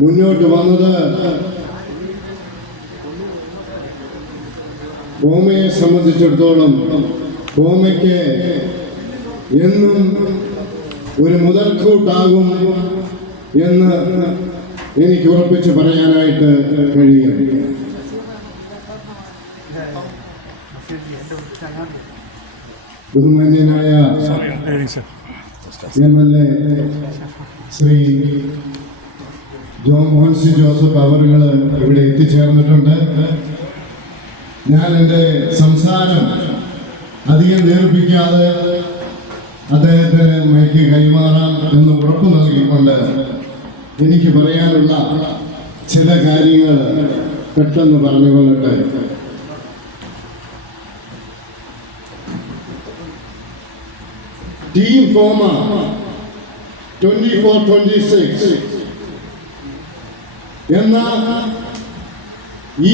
മുന്നോട്ട് വന്നത് ഭൂമിയെ സംബന്ധിച്ചിടത്തോളം ഭൂമിക്ക് എന്നും ഒരു മുതൽക്കൂട്ടാകും എന്ന് എനിക്ക് ഉറപ്പിച്ച് പറയാനായിട്ട് കഴിയും. ബഹുമാന്യനായ MLA ശ്രീ ജോൺ മോൻസി ജോസഫ് അവരുകൾ ഇവിടെ എത്തിച്ചേർന്നിട്ടുണ്ട്. ഞാൻ എൻ്റെ സംസാരം അധികം ദീർഘിപ്പിക്കാതെ അദ്ദേഹത്തിന് മൈക്ക് കൈമാറാം എന്ന് ഉറപ്പ് നൽകിക്കൊണ്ട് എനിക്ക് പറയാനുള്ള ചില കാര്യങ്ങൾ പെട്ടെന്ന് പറഞ്ഞുകൊള്ളട്ടെ. ടീം ഫോമ 24-26 എന്ന ഈ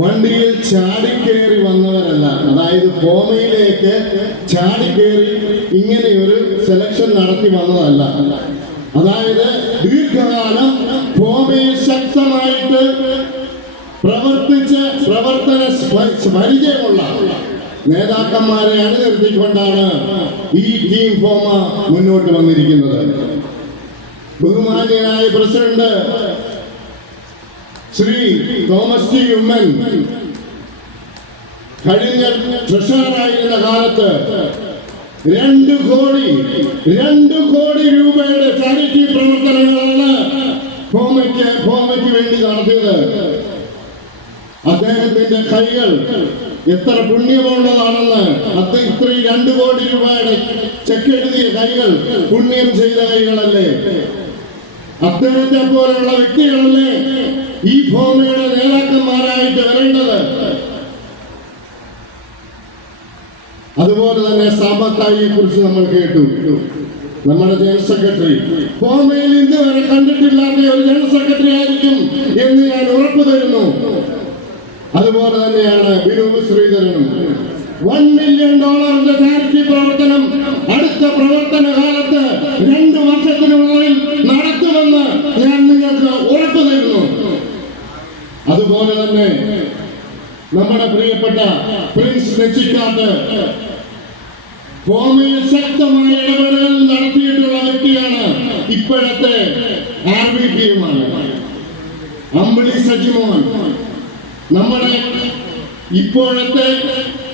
വണ്ടിയിൽ ചാടിക്കേറി വന്നവരല്ല. അതായത് ഫോമയിലേക്ക് ചാടിക്കേറി ഇങ്ങനെയൊരു സെലക്ഷൻ നടത്തി വന്നതല്ല. അതായത് ദീർഘകാലം ഫോമയിൽ ശക്തമായിട്ട് പ്രവർത്തിച്ച് പ്രവർത്തന പരിചയമുള്ള നേതാക്കന്മാരെ അണിനിർത്തിക്കൊണ്ടാണ് ഈ ടീം ഫോമ മുന്നോട്ട് വന്നിരിക്കുന്നത്. ബഹുമാന്യനായ president Shri Thomas T Oommen കഴിഞ്ഞ ട്രഷററായിരുന്ന കാലത്ത് 2 കോടി രൂപയുടെ ചാരിറ്റി പ്രവർത്തനങ്ങളാണ് ഫോമയ്ക്ക് വേണ്ടി നടത്തിയത്. അദ്ദേഹത്തിന്റെ കൈകൾ എത്ര പുണ്യമുള്ളതാണെന്ന് ഇത്രയും 2 കോടി രൂപയുടെ ചെക്ക് എഴുതിയ കൈകൾ പുണ്യം ചെയ്ത കൈകളല്ലേ? അദ്ദേഹത്തെ പോലുള്ള വ്യക്തികളല്ലേ ഈ ഫോമയുടെ നേതാക്കന്മാരായിട്ട് വരേണ്ടത്? അതുപോലെ തന്നെ സാമ്പത്തായിയെ കുറിച്ച് നമ്മൾ കേട്ടു. നമ്മുടെ ജനറൽ സെക്രട്ടറി ഫോമയിൽ ഇന്ന് വരെ കണ്ടിട്ടില്ലാത്ത ഒരു ജനറൽ സെക്രട്ടറി ആയിരിക്കും എന്ന് ഞാൻ ഉറപ്പു തരുന്നു. അതുപോലെ തന്നെയാണ് വിനോദ് ശ്രീധരനും. $1 മില്യൺ ചാരിറ്റി പ്രവർത്തനം അടുത്ത പ്രവർത്തന കാലത്ത് 2 വർഷത്തിനുള്ളിൽ നടത്തുമെന്ന് ഞാൻ നിങ്ങൾക്ക് ഉറപ്പു തരുന്നു. അതുപോലെ തന്നെ നമ്മുടെ പ്രിയപ്പെട്ട പ്രിൻസ് നെച്ചിക്കാട്ട് ഫോമയിൽ ശക്തമായ ഇടപെടൽ നടത്തിയിട്ടുള്ള വ്യക്തിയാണ്. ഇപ്പോഴത്തെ RVPയുമാണ് അമ്പിളി സജിമോഹൻ. നമ്മുടെ ഇപ്പോഴത്തെ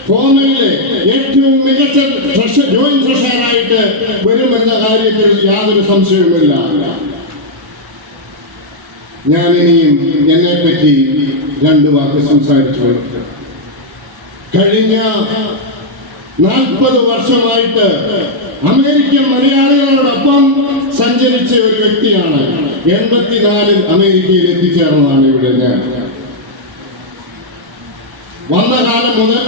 ഫോമയിലെ ഏറ്റവും മികച്ച ജോയിന്റ് ട്രഷററായിട്ട് വരുമെന്ന കാര്യത്തിൽ യാതൊരു സംശയവുമില്ല. ഞാൻ ഇനിയും എന്നെ പറ്റി 2 വാക്ക് സംസാരിച്ചു. കഴിഞ്ഞ 40 വർഷമായിട്ട് അമേരിക്കൻ മലയാളികളോടൊപ്പം സഞ്ചരിച്ച ഒരു വ്യക്തിയാണ്. 84-ൽ അമേരിക്കയിൽ എത്തിച്ചേർന്നതാണ് ഇവിടെ ഞാൻ. വന്ന കാലം മുതൽ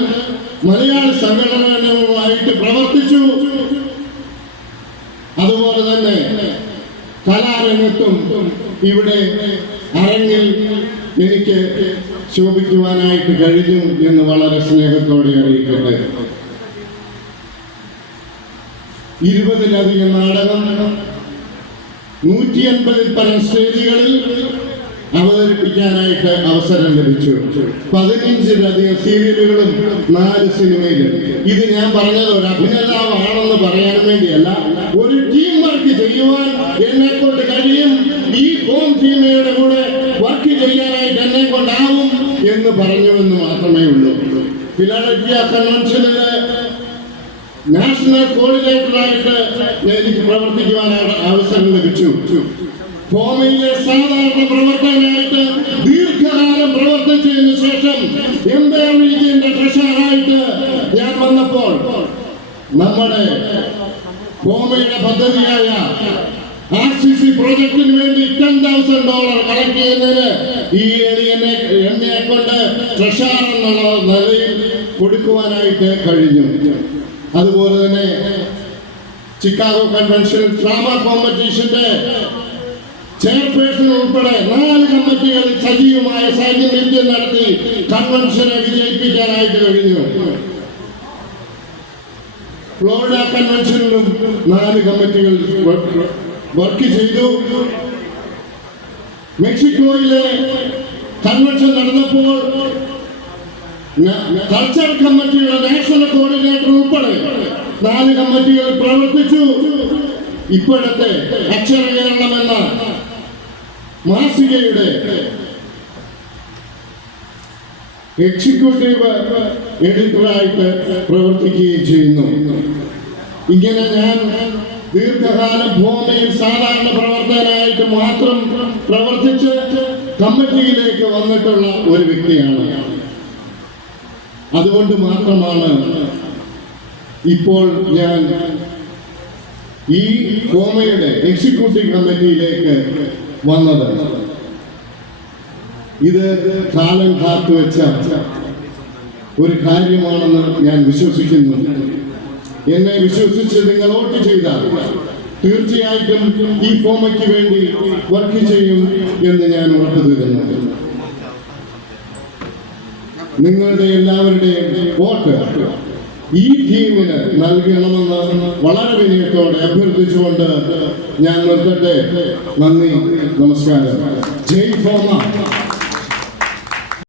മലയാളി സംഘടനകളുമായിട്ട് പ്രവർത്തിച്ചു. അതുപോലെ തന്നെ കലാരംഗത്തും ഇവിടെ അരങ്ങിൽ എനിക്ക് ശോഭിക്കുവാനായിട്ട് കഴിഞ്ഞു എന്ന് വളരെ സ്നേഹത്തോടെ അറിയിക്കട്ടെ. 20-ലധികം നാടകം, 150-ൽ പരം സ്റ്റേജുകളിൽ അവതരിപ്പിക്കാനായിട്ട് അവസരം ലഭിച്ചു. 15-ലധികം സീരിയലുകളും 4 സിനിമയിലും. ഇത് ഞാൻ പറഞ്ഞത് ഒരു അഭിനേതാവാണെന്ന് പറയാൻ വേണ്ടിയല്ല, ഒരു ടീം വർക്ക് ചെയ്യുവാൻ എന്നെ കൊണ്ട് കഴിയും, ഈ ഹോം ടീമയുടെ കൂടെ വർക്ക് ചെയ്യാനായിട്ട് എന്നെ കൊണ്ടാവും എന്ന് പറഞ്ഞുവെന്ന് മാത്രമേ ഉള്ളൂ. ഫിലാഡൽഫിയ കൺവെൻഷനില് നാഷണൽ കോർഡിനേറ്ററായിട്ട് എനിക്ക് പ്രവർത്തിക്കുവാനായിട്ട് അവസരം ലഭിച്ചു. ഫോമയിലെ സാധാരണ പ്രവർത്തകനായിട്ട് ദീർഘകാലം പ്രവർത്തിച്ചതിനു ശേഷം എംബിന്റെ ട്രഷററായിട്ട് ഞാൻ വന്നപ്പോൾ നമ്മുടെ ഫോമയുടെ പദ്ധതിയായ RCC പ്രോജക്റ്റിന് വേണ്ടി $10,000 കളക്ട് ചെയ്യുന്നതിന് ഈ എന്നെ കൊണ്ട് ട്രഷറർ എന്നുള്ള നിലയിൽ കൊടുക്കുവാനായിട്ട് കഴിഞ്ഞു. അതുപോലെ തന്നെ ചിക്കാഗോ കൺവെൻഷൻ ഡ്രാമ കോമ്പറ്റീഷന്റെ ചെയർപേഴ്സൺ ഉൾപ്പെടെ 4 കമ്മിറ്റികളിൽ സജീവമായ സാന്നിധ്യം നടത്തി കൺവെൻഷനെ വിജയിപ്പിക്കാനായിട്ട് കഴിഞ്ഞു. ഫ്ലോറിഡ കൺവെൻഷനിലും 4 കമ്മിറ്റികൾ വർക്ക് ചെയ്തു. മെക്സിക്കോയിലെ കൺവെൻഷൻ നടന്നപ്പോൾ കൾച്ചർ കമ്മിറ്റിയുടെ നാഷണൽ കോർഡിനേറ്റർ ഉൾപ്പെടെ 4 കമ്മിറ്റികൾ പ്രവർത്തിച്ചു. ഇപ്പോഴത്തെ അക്ഷര കേരളം എന്ന മാസികയുടെ എക്സിക്യൂട്ടീവ് എഡിറ്ററായിട്ട് പ്രവർത്തിക്കുകയും ചെയ്യുന്നു. ഇങ്ങനെ ഞാൻ ദീർഘകാലം ഭൂമിയിൽ സാധാരണ പ്രവർത്തകനായിട്ട് മാത്രം പ്രവർത്തിച്ച് കമ്മിറ്റിയിലേക്ക് വന്നിട്ടുള്ള ഒരു വ്യക്തിയാണ്. അതുകൊണ്ട് മാത്രമാണ് ഇപ്പോൾ ഞാൻ ഈ കോമയുടെ എക്സിക്യൂട്ടീവ് കമ്മിറ്റിയിലേക്ക് വന്നത്. ഇത് കാലം കാത്തുവെച്ച ഒരു കാര്യമാണെന്ന് ഞാൻ വിശ്വസിക്കുന്നു. എന്നെ വിശ്വസിച്ച് നിങ്ങൾ വോട്ട് ചെയ്താൽ തീർച്ചയായിട്ടും ഈ ഫോമയ്ക്ക് വേണ്ടി വർക്ക് ചെയ്യും എന്ന് ഞാൻ ഉറപ്പു തരുന്നു. നിങ്ങളുടെ എല്ലാവരുടെയും വോട്ട് ഈ ടീമിന് നൽകണമെന്ന് വളരെ വിനയത്തോടെ അഭ്യർത്ഥിച്ചുകൊണ്ട് ഞാൻ നിർത്തട്ടെ. നന്ദി, നമസ്കാരം. ജയ് ഫോമ.